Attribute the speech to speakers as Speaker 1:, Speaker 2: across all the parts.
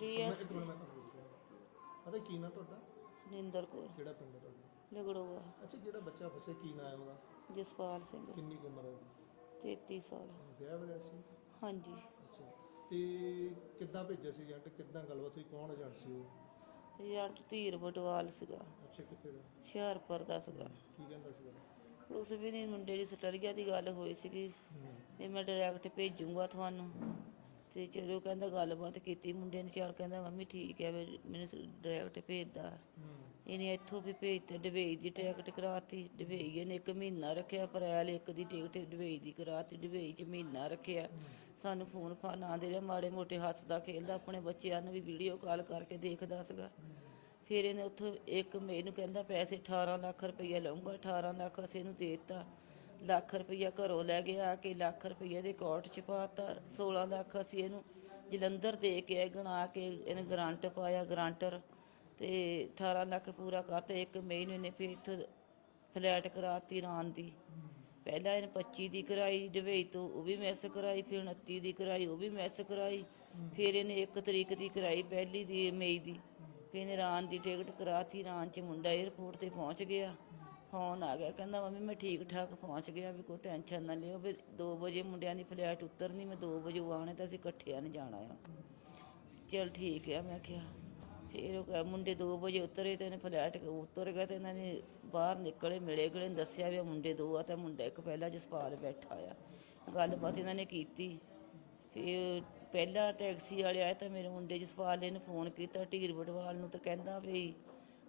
Speaker 1: DS
Speaker 2: ਇੱਕ minute ਮੈਂ ਤੁਹਾਨੂੰ ਪੁੱਛਦਾ ਪਤਾ ਕੀ ਨਾਂ ਤੁਹਾਡਾ?
Speaker 1: ਨਿੰਦਰ ਕੌਰ।
Speaker 2: ਕਿਹੜਾ ਪਿੰਡ ਹੈ ਤੁਹਾਡਾ?
Speaker 1: ਲਗੜੋਆ
Speaker 2: ਅੱਛਾ ਜਿਹੜਾ ਬੱਚਾ ਫਸੇ ਕੀ ਨਾਂ ਹੈ ਉਹਦਾ?
Speaker 1: ਜਸਪਾਲ ਸਿੰਘ।
Speaker 2: ਕਿੰਨੀ ਕੁ ਉਮਰ ਹੈ ਉਹਦੀ?
Speaker 1: 33 ਸਾਲ।
Speaker 2: ਵਿਆਹ ਹੋਇਆ ਸੀ?
Speaker 1: ਹਾਂਜੀ।
Speaker 2: ਅੱਛਾ ਤੇ ਕਿੱਦਾਂ ਭੇਜਿਆ ਸੀ ਏਜੰਟ ਕਿੱਦਾਂ ਗੱਲਬਾਤ ਹੋਈ? ਕੌਣ ਏਜੰਟ ਸੀ ਉਹ?
Speaker 1: ਏਜੰਟ ਧੀਰ ਬਟਵਾਲ ਸੀਗਾ।
Speaker 2: ਅੱਛਾ ਕਿੱਥੇ ਦਾ?
Speaker 1: ਹੁਸ਼ਿਆਰਪੁਰ ਦਾ ਸੀਗਾ।
Speaker 2: ਕੀ ਕਹਿੰਦਾ ਸੀਗਾ?
Speaker 1: ਉਸ ਵੀ ਨਹੀਂ ਮੁੰਡੇ ਦੀ ਸਟਰੀਆ ਦੀ ਗੱਲ ਹੋਈ ਸੀਗੀ।
Speaker 2: ਹੂੰ।
Speaker 1: ਵੀ ਮੈਂ ਡਾਇਰੈਕਟ ਭੇਜੂੰਗਾ ਤੁਹਾਨੂੰ। ਤੇ ਚਲੋ ਕਹਿੰਦਾ ਗੱਲਬਾਤ ਕੀਤੀ ਮੁੰਡੇ ਨੇ ਚਾਲ ਕਹਿੰਦਾ ਮੰਮੀ ਠੀਕ ਹੈ ਵੀ ਮੈਨੂੰ ਡਾਇਰੈਕਟ ਭੇਜਦਾ।
Speaker 2: ਹੂੰ।
Speaker 1: ਇਹਨੇ ਇੱਥੋਂ ਵੀ ਭੇਜਤਾ ਡਬਈ ਦੀ ਟਿਕਟ ਕਰਾਤੀ। ਡਬਈ ਇਹਨੇ ਇੱਕ ਮਹੀਨਾ ਰੱਖਿਆ ਅਪ੍ਰੈਲ ਇੱਕ ਦੀ ਟਿਕਟ ਡਬਈ ਦੀ ਕਰਾਤੀ। ਡਬਈ 'ਚ ਮਹੀਨਾ ਰੱਖਿਆ। ਸਾਨੂੰ ਫੋਨ ਫਾਨ ਆਉਂਦੇ ਰਹੇ ਮਾੜੇ ਮੋਟੇ ਹੱਸਦਾ ਖੇਲਦਾ ਆਪਣੇ ਬੱਚਿਆਂ ਨੂੰ ਵੀ ਵੀਡੀਓ ਕਾਲ ਕਰਕੇ ਦੇਖਦਾ ਸੀਗਾ। ਫਿਰ ਇਹਨੇ ਉੱਥੋਂ ਇੱਕ ਮਈ ਨੂੰ ਕਹਿੰਦਾ ਪੈਸੇ 18 ਲੱਖ ਰੁਪਈਆ ਲਊਂਗਾ 18 ਲੱਖ ਅਸੀਂ ਇਹਨੂੰ ਦੇ ਦਿੱਤਾ। ਲੱਖ ਰੁਪਈਆ ਘਰੋਂ ਲੈ ਗਿਆ ਕਿ ਲੱਖ ਰੁਪਈਆ ਦੇ ਕੋਰਟ ਚ ਪਾਤਾ 16 ਲੱਖ ਅਸੀਂ ਇਹਨੂੰ ਜਲੰਧਰ ਦੇ ਕੇ ਗਣਾ ਕੇ ਇਹਨੇ ਗਰੰਟ ਪਾਇਆ ਗਰੰਟਰ ਤੇ 18 ਲੱਖ ਪੂਰਾ ਕਰਤਾ, ਇੱਕ ਮਈ ਨੂੰ ਇਹਨੇ ਫਿਰ ਇੱਥੋਂ ਫਲੈਟ ਕਰਾਤੀ ਰਾਨ ਦੀ। ਪਹਿਲਾਂ ਇਹਨੇ 25 ਦੀ ਕਰਾਈ ਡਵੇਈ ਤੋਂ ਉਹ ਵੀ ਮੈਸ ਕਰਾਈ, ਫਿਰ 29 ਦੀ ਕਰਾਈ, ਉਹ ਵੀ ਮੈਸ ਕਰਾਈ, ਫਿਰ ਇਹਨੇ 1 ਤਰੀਕ ਦੀ ਕਰਾਈ, ਪਹਿਲੀ ਦੀ ਮਈ ਦੀ। ਫਿਰ ਇਹਨੇ ਰਾਨ ਦੀ ਟਿਕਟ ਕਰਾਤੀ ਰਾਨ ਚ ਮੁੰਡਾ 에ਅਰਪੋਰਟ ਤੇ ਪਹੁੰਚ ਗਿਆ। ਫੋਨ ਆ ਗਿਆ, ਕਹਿੰਦਾ ਮੰਮੀ ਮੈਂ ਠੀਕ ਠਾਕ ਪਹੁੰਚ ਗਿਆ, ਵੀ ਕੋਈ ਟੈਨਸ਼ਨ ਨਾ ਲਿਓ, ਵੀ 2 ਵਜੇ ਮੁੰਡਿਆਂ ਦੀ ਫਲੈਟ ਉਤਰਨੀ, ਮੈਂ 2 ਵਜੇ ਆਉਣਾ, ਤਾਂ ਅਸੀਂ ਇਕੱਠਿਆਂ ਨੇ ਜਾਣਾ ਆ। ਚਲ ਠੀਕ ਆ, ਮੈਂ ਕਿਹਾ, ਫਿਰ ਉਹ ਕਿਹਾ, ਮੁੰਡੇ 2 ਵਜੇ ਉਤਰੇ ਤੇ ਇਹਨੇ ਫਲੈਟ ਉਤਰ ਗਿਆ ਤੇ ਇਹਨਾਂ ਨੇ ਬਾਹਰ ਨਿਕਲੇ, ਮਿਲੇ ਗਲੇ ਦੱਸਿਆ ਵੀ ਇਹ ਮੁੰਡੇ ਦੋ ਆ, ਤੇ ਮੁੰਡਾ ਇੱਕ ਪਹਿਲਾਂ ਜਸਪਾਲ ਬੈਠਾ ਆ। ਗੱਲਬਾਤ ਇਹਨਾਂ ਨੇ ਕੀਤੀ। ਫਿਰ ਪਹਿਲਾ ਟੈਕਸੀ ਵਾਲੇ ਆਏ ਤਾਂ ਮੇਰੇ ਮੁੰਡੇ ਜਸਪਾਲ ਨੇ ਫੋਨ ਕੀਤਾ, ਢੀਰ ਬਟਵਾਲ ਨੂੰ, ਤਾਂ ਕਹਿੰਦਾ ਵੀ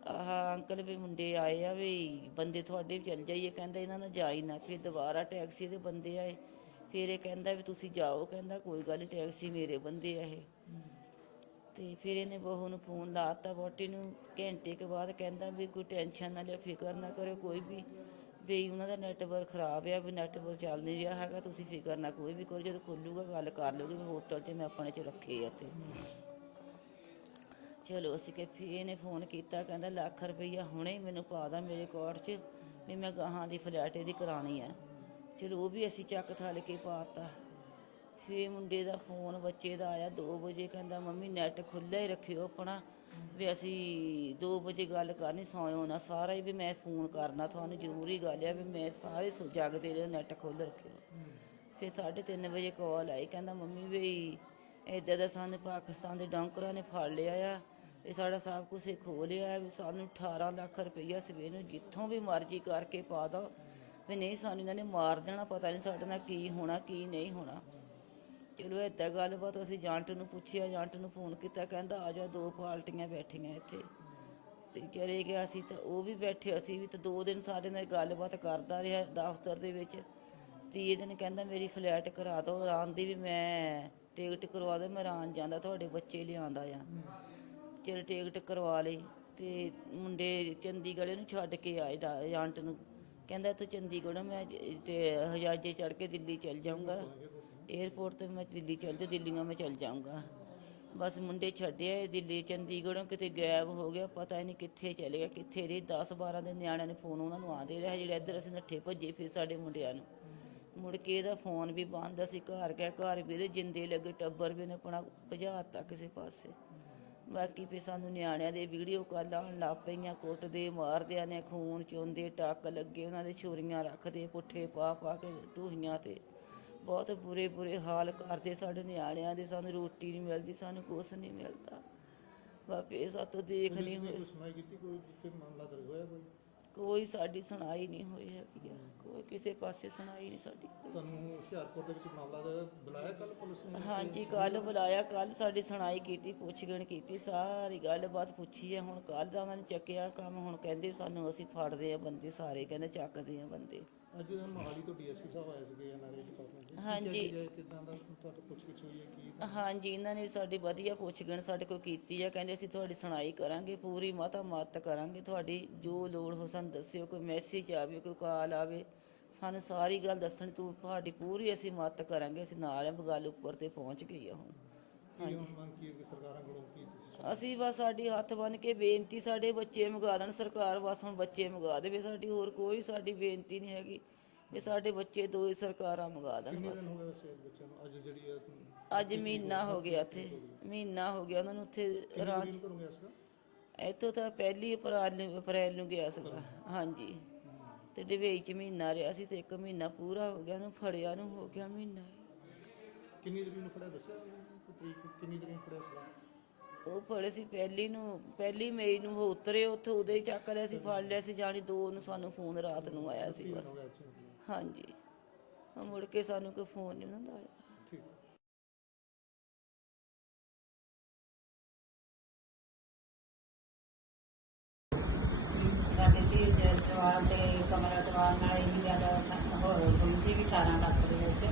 Speaker 1: ਆਹ ਅੰਕਲ ਵੀ ਮੁੰਡੇ ਆਏ ਆ ਵੀ ਬੰਦੇ ਤੁਹਾਡੇ ਵੀ ਚੱਲ ਜਾਈਏ, ਕਹਿੰਦਾ ਇਹਨਾਂ ਨਾਲ ਜਾ ਹੀ ਨਾ, ਫਿਰ ਦੁਬਾਰਾ ਟੈਕਸੀ ਦੇ ਬੰਦੇ ਆਏ, ਫਿਰ ਇਹ ਕਹਿੰਦਾ ਵੀ ਤੁਸੀਂ ਜਾਓ, ਕਹਿੰਦਾ ਕੋਈ ਗੱਲ ਨਹੀਂ ਟੈਕਸੀ ਮੇਰੇ ਬੰਦੇ ਆ ਇਹ। ਤੇ ਫਿਰ ਇਹਨੇ ਬਹੂ ਨੂੰ ਫੋਨ ਲਾਤਾ ਵੋਟੀ ਨੂੰ, ਘੰਟੇ ਕੇ ਬਾਅਦ ਕਹਿੰਦਾ ਵੀ ਕੋਈ ਟੈਨਸ਼ਨ ਨਾ ਲਿਓ, ਫਿਕਰ ਨਾ ਕਰਿਓ, ਕੋਈ ਵੀ ਵੀ ਉਹਨਾਂ ਦਾ ਨੈਟਵਰਕ ਖਰਾਬ ਆ, ਵੀ ਨੈਟਵਰਕ ਚੱਲ ਨਹੀਂ ਰਿਹਾ ਹੈਗਾ, ਤੁਸੀਂ ਫਿਕਰ ਨਾ ਕੋਈ ਵੀ ਕਰੋ, ਜਦੋਂ ਖੋਲੂਗਾ ਗੱਲ ਕਰ ਲਓਗੇ ਮੈਂ ਹੋਟਲ 'ਚ ਮੈਂ ਆਪਣੇ 'ਚ ਰੱਖੇ ਆ ਤੇ। ਚਲੋ ਅਸੀਂ ਕਿ ਫਿਰ ਇਹਨੇ ਫੋਨ ਕੀਤਾ, ਕਹਿੰਦਾ ਲੱਖ ਰੁਪਈਆ ਹੁਣੇ ਮੈਨੂੰ ਪਾ ਦਾ ਮੇਰੇ ਅਕਾਊਂਟ 'ਚ ਵੀ ਮੈਂ ਗਾਹਾਂ ਦੀ ਫਲੈਟ ਇਹਦੀ ਕਰਾਣੀ ਆ। ਚਲੋ ਉਹ ਵੀ ਅਸੀਂ ਚੱਕ ਥਲ ਕੇ ਪਾਤਾ ਫਿਰ ਮੁੰਡੇ ਦਾ ਫੋਨ ਬੱਚੇ ਦਾ ਆਇਆ 2 ਵਜੇ, ਕਹਿੰਦਾ ਮੰਮੀ ਨੈਟ ਖੁੱਲ੍ਹਾ ਹੀ ਰੱਖਿਓ ਆਪਣਾ, ਵੀ ਅਸੀਂ 2 ਵਜੇ ਗੱਲ ਕਰਨੀ, ਸੌਇਓ ਨਾ ਸਾਰਾ ਹੀ, ਵੀ ਮੈਂ ਫੋਨ ਕਰਨਾ ਤੁਹਾਨੂੰ, ਜ਼ਰੂਰੀ ਗੱਲ ਆ ਵੀ ਮੈਂ ਸਾਰੇ ਜਾਗਦੇ ਰਹੇ ਨੈਟ ਖੁੱਲ੍ਹ ਰੱਖਿਓ। ਫਿਰ 3:30 ਵਜੇ ਕਾਲ ਆਈ, ਕਹਿੰਦਾ ਮੰਮੀ ਵੀ ਏਦਾਂ ਦਾ ਸਾਨੂੰ ਪਾਕਿਸਤਾਨ ਦੇ ਡਾਂਕਰਾਂ ਨੇ ਫੜ ਲਿਆ ਆ ਵੀ ਸਾਡਾ ਸਭ ਕੁਝ ਖੋ ਲਿਆ ਵੀ ਸਾਨੂੰ 18 ਲੱਖ ਰੁਪਈਆ ਸਵੇਰ ਨੂੰ ਜਿੱਥੋਂ ਵੀ ਮਰਜ਼ੀ ਕਰਕੇ ਪਾ ਦੋ। ਵੀ ਨਹੀਂ ਸਾਨੂੰ ਇਹਨਾਂ ਨੇ ਮਾਰ ਦੇਣਾ, ਪਤਾ ਨਹੀਂ ਸਾਡੇ ਨਾਲ ਕੀ ਹੋਣਾ, ਕੀ ਨਹੀਂ ਹੋਣਾ। ਚਲੋ ਏਦਾਂ ਗੱਲਬਾਤ ਅਸੀਂ ਏਜੰਟ ਨੂੰ ਪੁੱਛਿਆ ਏਜੰਟ ਨੂੰ ਫੋਨ ਕੀਤਾ, ਕਹਿੰਦਾ ਆ ਜਾ ਦੋ ਪਾਰਟੀਆਂ ਬੈਠੀਆਂ ਇੱਥੇ। ਤੇ ਚਲੇ ਗਿਆ ਸੀ ਤਾਂ ਉਹ ਵੀ ਬੈਠੇ ਅਸੀਂ ਵੀ ਤਾਂ ਦੋ ਦਿਨ ਸਾਡੇ ਨਾਲ ਗੱਲਬਾਤ ਕਰਦਾ ਰਿਹਾ ਦਫ਼ਤਰ ਦੇ ਵਿੱਚ। ਤੀਏ ਦਿਨ ਕਹਿੰਦਾ ਮੇਰੀ ਫਲੈਟ ਕਰਾ ਦਿਓ ਰਾਂ ਦੀ ਵੀ ਮੈਂ ਟਿਕਟ ਕਰਵਾ ਦਿਓ ਮੈਂ ਰਾਂ ਜਾਂਦਾ, ਤੁਹਾਡੇ ਬੱਚੇ ਲਿਆਂਦਾ ਆ। ਚਲ ਟਿਕਟ ਕਰਵਾ ਲਈ ਤੇ ਮੁੰਡੇ ਚੰਡੀਗੜ੍ਹ ਨੂੰ ਛੱਡ ਕੇ ਆਏ ਦਾ ਏਜੰਟ ਨੂੰ। ਕਹਿੰਦਾ ਤੂੰ ਚੰਡੀਗੜ੍ਹ ਮੈਂ ਹਜਾਜੇ ਚੜ ਕੇ ਦਿੱਲੀ ਚਲ ਜਾਊਂਗਾ। 에ਅਰਪੋਰਟ ਤੇ ਮੈਂ ਦਿੱਲੀ ਚਲ ਜਾ ਦਿੱਲੀ ਮੈਂ ਚਲ ਜਾਊਂਗਾ। ਬਸ ਮੁੰਡੇ ਛੱਡਿਆ ਇਹ ਦਿੱਲੀ, ਚੰਡੀਗੜ੍ਹੋਂ ਕਿਤੇ ਗਾਇਬ ਹੋ ਗਿਆ, ਪਤਾ ਹੀ ਨਹੀਂ ਕਿੱਥੇ ਚਲੇ ਗਿਆ। ਕਿੱਥੇ ਰਹੀ? 10 12 ਦੇ ਨਿਆਣਿਆਂ ਨੇ ਫੋਨ ਉਹਨਾਂ ਨੂੰ ਆਉਂਦੇ ਰਿਹਾ, ਜਿਹੜੇ ਇੱਧਰ ਅਸੀਂ ਨੱਠੇ ਭੱਜੇ ਫਿਰ ਸਾਡੇ ਮੁੰਡਿਆਂ ਨੂੰ। ਮੁੜ ਕੇ ਇਹਦਾ ਫੋਨ ਵੀ ਬੰਦ, ਅਸੀਂ ਘਰ ਗਿਆ ਘਰ ਵੀ ਇਹਦੇ ਜਿੰਦੇ ਲੱਗੇ, ਟੱਬਰ ਵੀ ਨੇ ਆਪਣਾ ਭਜਾਤਾ ਕਿਸੇ ਪਾਸੇ। ਬਾਕੀ ਵੀ ਸਾਨੂੰ ਨਿਆਣਿਆਂ ਦੇ ਵੀਡੀਓ ਕਾਲ ਆਉਣ ਲੱਗ ਪਈਆਂ ਕੁੱਟਦੇ ਮਾਰਦਿਆਂ ਨੇ ਖੂਨ ਚੋਂਦੇ ਟੱਕ ਲੱਗੇ ਉਹਨਾਂ ਦੇ ਛੁਰੀਆਂ ਰੱਖਦੇ ਪੁੱਠੇ ਪਾ ਪਾ ਕੇ ਢੂਹੀਆਂ ਤੇ। ਬਹੁਤ ਬੁਰੇ ਬੁਰੇ ਹਾਲ ਕਰਦੇ ਸਾਡੇ ਨਿਆਣਿਆਂ ਦੇ ਸਾਨੂੰ ਰੋਟੀ ਨਹੀਂ ਮਿਲਦੀ ਸਾਨੂੰ ਕੁਛ ਨਹੀਂ ਮਿਲਦਾ। ਬਾਪੇ ਸਾਤੋਂ ਦੇਖ ਨਹੀਂ ਹੋਏ।
Speaker 2: ਕੋਈ ਸੁਣਾਈ ਕੀਤੀ ਕੋਈ ਜਿੱਥੇ ਮਾਮਲਾ ਦਰਜ ਹੋਇਆ ਕੋਈ?
Speaker 1: ਕੋਈ ਸਾਡੀ ਸੁਣਾਈ ਨਹੀਂ ਹੋਈ ਹੈਗੀ ਆ। ਕੋਈ ਕਿਸੇ ਪਾਸੇ ਸੁਣਾਈ ਨਹੀਂ ਸਾਡੀ।
Speaker 2: ਤੁਹਾਨੂੰ ਹੁਸ਼ਿਆਰਪੁਰ ਦੇ ਵਿੱਚ ਮਾਮਲਾ ਦਾ ਬੁਲਾਇਆ ਕੱਲ ਪੁਲਿਸ ਨੇ?
Speaker 1: ਹਾਂਜੀ ਕੱਲ ਬੁਲਾਇਆ ਕੱਲ ਸਾਡੀ ਸੁਣਾਈ ਕੀਤੀ ਪੁੱਛਗਿੱਛ ਕੀਤੀ ਸਾਰੀ ਗੱਲਬਾਤ ਪੁੱਛੀ ਹੈ ਹੁਣ ਕੱਲ ਦਾ ਉਹਨਾਂ ਨੇ ਚੱਕਿਆ ਕੰਮ ਹੁਣ ਕਹਿੰਦੇ ਸਾਨੂੰ ਅਸੀਂ ਫੜਦੇ ਆ ਬੰਦੇ ਸਾਰੇ ਕਹਿੰਦੇ ਚੱਕਦੇ ਆ ਬੰਦੇ।
Speaker 2: ਅੱਜ ਮੋਹਾਲੀ ਤੋਂ ਡੀਐਸਪੀ ਸਾਹਿਬ ਆਏ ਸੀਗੇ ਐਨਆਰਆਈ ਡਿਪਾਰਟਮੈਂਟ ਦੇ
Speaker 1: ਹਾਂਜੀ।
Speaker 2: ਕਿਦਾਂ ਦਾ ਤੁਹਾਡੇ ਪੁੱਛ ਗਿੱਛ ਹੋਈ ਹੈ ਕੀ
Speaker 1: ਹਾਂਜੀ ਇਹਨਾਂ ਨੇ ਸਾਡੀ ਵਧੀਆ ਪੁੱਛਗਿੱਛ ਸਾਡੇ ਕੋਲ ਕੀਤੀ ਆ ਕਹਿੰਦੇ ਅਸੀਂ ਤੁਹਾਡੀ ਸੁਣਾਈ ਕਰਾਂਗੇ ਪੂਰੀ ਮਾਤਾ ਮਦਦ ਕਰਾਂਗੇ ਤੁਹਾਡੀ ਜੋ ਲੋੜ ਹੋ ਸਾਨੂੰ ਦੱਸਿਓ ਕੋਈ ਮੈਸੇਜ ਆਵੇ ਕੋਈ ਕਾਲ ਆਵੇ ਸਾਨੂੰ ਸਾਰੀ ਗੱਲ ਦੱਸਣੀ ਤੂੰ ਤੁਹਾਡੀ ਪੂਰੀ ਅਸੀਂ ਮਦਦ ਕਰਾਂਗੇ ਅਸੀਂ ਨਾਲ ਆ ਗੱਲ ਉੱਪਰ ਤੇ ਪਹੁੰਚ ਗਈ ਆ ਹੁਣ।
Speaker 2: ਕੀ
Speaker 1: ਹਾਂਜੀ।
Speaker 2: ਹੁਣ ਮੰਗ ਕੀ ਹੈ ਕਿ ਸਰਕਾਰਾਂ ਕੋਲੋਂ ਕੀ ਤੁਸੀਂ
Speaker 1: ਅਸੀਂ ਬਸ ਸਾਡੀ ਹੱਥ ਬੰਨ ਕੇ ਬੇਨਤੀ ਸਾਡੇ ਬੱਚੇ ਮੰਗਾ ਦੇਣ ਸਰਕਾਰ ਬਸ ਹੁਣ ਬੱਚੇ ਮੰਗਾ ਦੇਵੇ ਸਾਡੀ ਹੋਰ ਕੋਈ ਸਾਡੀ ਬੇਨਤੀ ਨਹੀਂ ਹੈਗੀ। ਵੀ ਸਾਡੇ ਬੱਚੇ ਦੋ ਹੀ ਸਰਕਾਰਾਂ ਮੰਗਾ ਦੇਣ
Speaker 2: ਕਿੰਨੇ
Speaker 1: ਬਸ।
Speaker 2: ਦਿਨ ਹੋ ਗਏ ਵੈਸੇ ਬੱਚਿਆਂ ਨੂੰ? ਅੱਜ ਜਿਹੜੀ ਇਹ
Speaker 1: ਅੱਜ ਮਹੀਨਾ ਹੋ ਗਿਆ ਇੱਥੇ। ਮਹੀਨਾ ਹੋ ਗਿਆ ਉਹਨਾਂ ਨੂੰ ਉੱਥੇ ਰਾਜ ਇੱਥੋਂ ਤਾਂ ਪਹਿਲੀ ਅਪ੍ਰੈਲ ਨੂੰ ਅਪ੍ਰੈਲ ਨੂੰ ਗਿਆ ਸੀਗਾ। ਹਾਂਜੀ। ਤੇ ਡਵੇਈ ਚ ਮਹੀਨਾ ਰਿਹਾ ਸੀ ਤੇ ਇੱਕ ਮਹੀਨਾ ਪੂਰਾ ਹੋ ਗਿਆ ਉਹਨੂੰ ਫੜਿਆ ਨੂੰ ਹੋ ਗਿਆ ਮਹੀਨਾ।
Speaker 2: ਕਿੰਨੀ ਤਰੀਕ ਨੂੰ ਫੜਿਆ ਦੱਸਿਆ ਸੀ ਕੋਈ ਤਰੀਕ ਕਿੰਨੀ ਤਰੀਕ ਨੂੰ ਫੜਿਆ ਸੀਗਾ?
Speaker 1: ਉਹ ਫੜੇ ਸੀ ਪਹਿਲੀ ਨੂੰ ਪਹਿਲੀ ਮਈ ਨੂੰ ਉਹ ਉਤਰੇ ਉੱਥੋਂ ਹੀ ਚੱਕ ਲਿਆ ਸੀ ਫੜ ਲਿਆ ਸੀ ਜਾਣੀ ਦੋ ਨੂੰ ਸਾਨੂੰ ਫੋਨ ਰਾਤ ਨੂੰ ਆਇਆ ਸੀ ਬਸ।
Speaker 2: ਹੋ ਅੱਛਾ।
Speaker 1: ਹਾਂਜੀ। ਉਹ ਮੁੜ ਕੇ ਸਾਨੂੰ ਕੋਈ ਫੋਨ ਨਹੀਂ ਹੁੰਦਾ ਆਇਆ।
Speaker 2: ਠੀਕ।
Speaker 3: ਸਾਡੇ ਦੀ ਜਵਾਬ ਤੇ ਕਮਰਾ ਜਵਾਬ ਨਾਲ ਇਹ ਗੱਲ ਹੋਰ 18 ਲੱਖ ਦੇ ਵਿੱਚ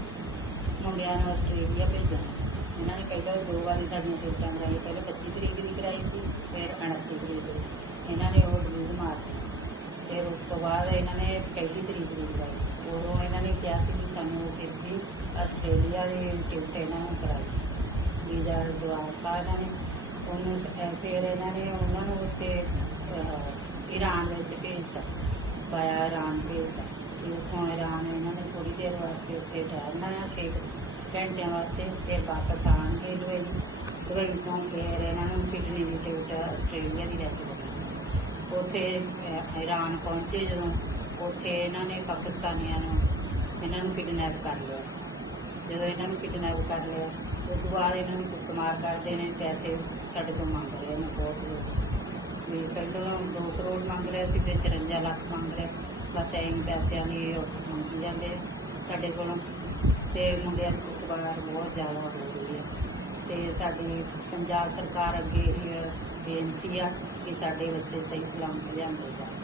Speaker 3: ਮੁੰਡਿਆਂ ਨੂੰ ਆਸਟ੍ਰੇਲੀਆ ਭੇਜਣਾ ਇਹਨਾਂ ਨੇ ਪਹਿਲਾਂ ਦੋ ਵਾਰੀ ਸਾਡੀਆਂ ਟਿਕਟਾਂ ਕਰਾਈ ਪਹਿਲਾਂ 25 ਤਰੀਕ ਦੀ ਕਰਾਈ ਸੀ ਫਿਰ 29 ਤਰੀਕ ਦੀ। ਇਹਨਾਂ ਨੇ ਉਹ ਡਿਲੀਟ ਮਾਰਤੀ ਫਿਰ ਉਸ ਤੋਂ ਬਾਅਦ ਇਹਨਾਂ ਨੇ ਪਹਿਲੀ ਤਰੀਕ ਨੂੰ ਕਰਾਈ। ਉਦੋਂ ਇਹਨਾਂ ਨੇ ਕਿਹਾ ਸੀ ਕਿ ਸਾਨੂੰ ਸਿੱਧੀ ਆਸਟ੍ਰੇਲੀਆ ਦੀ ਟਿਕਟ ਇਹਨਾਂ ਨੂੰ ਕਰਾਈ। ਵੀਜ਼ਾ ਜਵਾਬ ਇਹਨਾਂ ਨੇ। ਉਹਨੂੰ ਫਿਰ ਇਹਨਾਂ ਨੇ ਉਹਨਾਂ ਨੂੰ ਉੱਥੇ ਈਰਾਨ ਵਿੱਚ ਭੇਜਤਾ। ਪਾਇਆ ਈਰਾਨ ਭੇਜਤਾ। ਤੇ ਉੱਥੋਂ ਈਰਾਨ ਇਹਨਾਂ ਨੇ ਥੋੜੀ ਦੇਰ ਵਾਸਤੇ ਉੱਥੇ ਠਹਿਰਨਾ ਆ ਛੇ ਘੰਟਿਆਂ ਵਾਸਤੇ ਫਿਰ ਵਾਪਸ ਆਉਣਗੇ ਦੁਬਈ। ਦੁਬਈ ਤੋਂ ਫਿਰ ਇਹਨਾਂ ਨੂੰ ਸਿਡਨੀ ਦੀ ਟਿਕਟ ਆਸਟ੍ਰੇਲੀਆ ਦੀ ਲੈ ਕੇ ਜਾਣੀ ਉੱਥੇ ਅਹ, ਈਰਾਨ ਪਹੁੰਚੇ ਜਦੋਂ ਉੱਥੇ ਇਹਨਾਂ ਨੇ ਪਾਕਿਸਤਾਨੀਆਂ ਨੂੰ ਇਹਨਾਂ ਨੂੰ ਕਿਡਨੈਪ ਕਰ ਲਿਆ। ਜਦੋਂ ਇਹਨਾਂ ਨੂੰ ਕਿਡਨੈਪ ਕਰ ਲਿਆ ਉਸ ਤੋਂ ਬਾਅਦ ਇਹਨਾਂ ਨੂੰ ਕੁੱਟਮਾਰ ਕਰਦੇ ਨੇ ਪੈਸੇ ਸਾਡੇ ਤੋਂ ਮੰਗ ਰਹੇ ਨੇ ਬਹੁਤ ਲੋਕ। ਵੀ ਪਹਿਲਾਂ 2 ਕਰੋੜ ਮੰਗ ਰਹੇ ਸੀ ਫਿਰ 54 ਲੱਖ ਮੰਗ ਰਹੇ। ਬਸ ਐਂ ਪੈਸਿਆਂ ਦੀ ਮੰਗੀ ਜਾਂਦੇ ਸਾਡੇ ਕੋਲੋਂ ਤੇ ਮੁੰਡਿਆਂ ਦੀ ਕੁੱਟਮਾਰ ਬਹੁਤ ਜ਼ਿਆਦਾ ਹੋ ਰਹੀ ਹੈ। ਤੇ ਸਾਡੀ ਪੰਜਾਬ ਸਰਕਾਰ ਅੱਗੇ ਇਹ ਬੇਨਤੀ ਆ ਕਿ ਸਾਡੇ ਬੱਚੇ ਸਹੀ ਸਲਾਮਤ ਲਿਆਂਦੇ ਜਾਣ